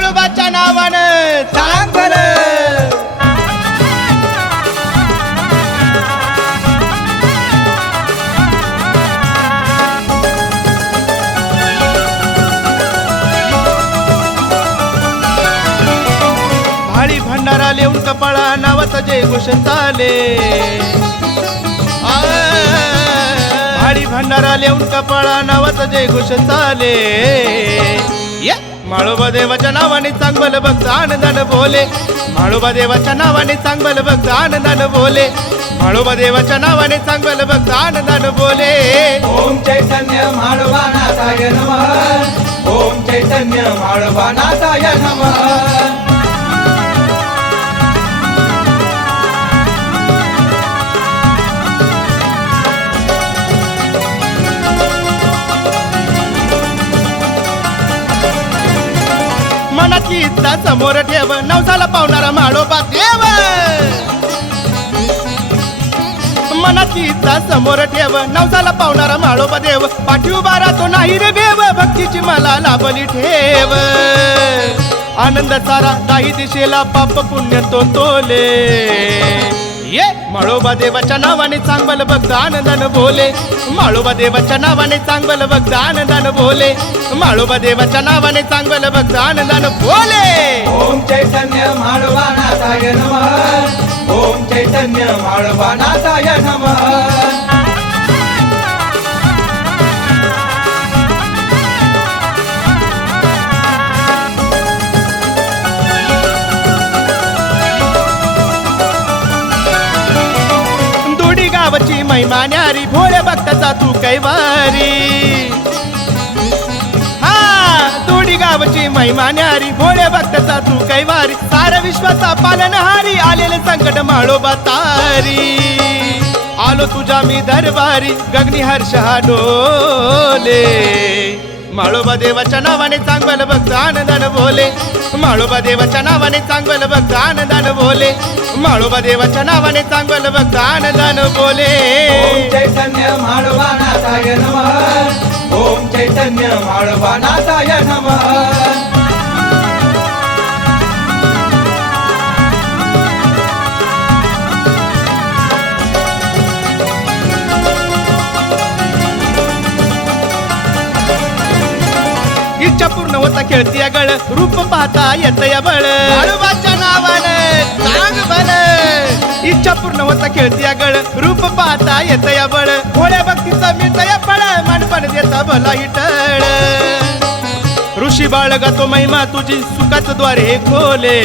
माळोबाच्या नावानं सांग बरं. भाळी भंडारा लिहून कपाळा नावाचा जय घोष चाले. भाळी भंडारा लिहून कपाळा नावाचा जय घोष चाले. माळोबा देवाच्या नावाने चांगलं भक्त आनंदानं बोले. माळोबा देवाच्या नावाने चांगलं भक्त आनंदानं बोले. माळोबा देवाच्या नावाने चांगलं भक्त आनंदानं बोले. ओम चैतन्य माळोबा नाथाय नमः. ओम चैतन्य माळोबा नाथाय नमः. मनाची इच्छा समोर ठेव नवसाला पावणारा माळोबा देव. मनाची इच्छा समोर ठेव नवसाला पावणारा माळोबा देव. पाठी उभा राहतो नाही रे देव भक्तीची मला लाभली ठेव. आनंद सारा काही दिशेला पाप पुण्य तो तोले. ये माळोबा देवाच्या नावाने चांगलं भक्त आनंदानं बोले. माळोबा देवाच्या नावाने चांगलं भक्त आनंदानं बोले. माळोबा देवाच्या नावाने चांगलं भक्त आनंदानं बोले. ओम चैतन्य माळोबा नाथाय नमः. ओम चैतन्य माळोबा नाथाय नमः. गावची महिमा न्यारी भोळ्या भक्ताचा तू कैवारी. दोडी गावची महिमा न्यारी भोळ्या भक्ताचा तू कैवारी. सारा विश्वाचा पालनहारी आलेले संकट माळोबा तारी. आलो तुझ्या मी दरबारी गगनी हर्ष हा डोले. माळोबा देवाच्या नावाने चांगलं भक्त आनंदानं बोले. माळोबा देवाच्या नावाने चांगलं भक्त आनंदानं बोले. माळोबा देवाच्या नावाने चांगलं भक्त आनंदानं बोले. ओम चैतन्य माळोबा नाथाय नमः. ओम चैतन्य माळोबा नाथाय नमः. इच्छा पूर्ण होता खेळती गळ रूप पाहता येत या बळ. माळोबाच्या नावानं सांग बरं. इच्छा पूर्ण होता खेळती गळ रूप पाहता येत या बळ. भोळ्या भक्तीचा मिळत या फळ मानपण देता भला हिटळ. ऋषी बाळगा तो महिमा तुझी सुखाचं द्वारे खोले.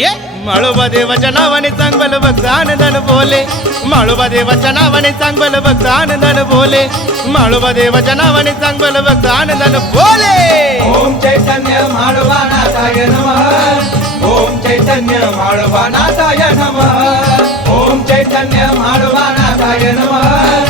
ये माळोबा देवाच्या नावाने चांगलं भक्त आनंदानं बोले. माळोबा देवाच्या नावाने चांगलं भक्त आनंदानं बोले. माळोबा देवाच्या नावाने चांगलं भक्त आनंदानं बोले. ओम चैतन्य माळोबा नाथाय नमः. ओम चैतन्य माळोबा नाथाय नमः. ओम चैतन्य माळोबा नाथाय नमः.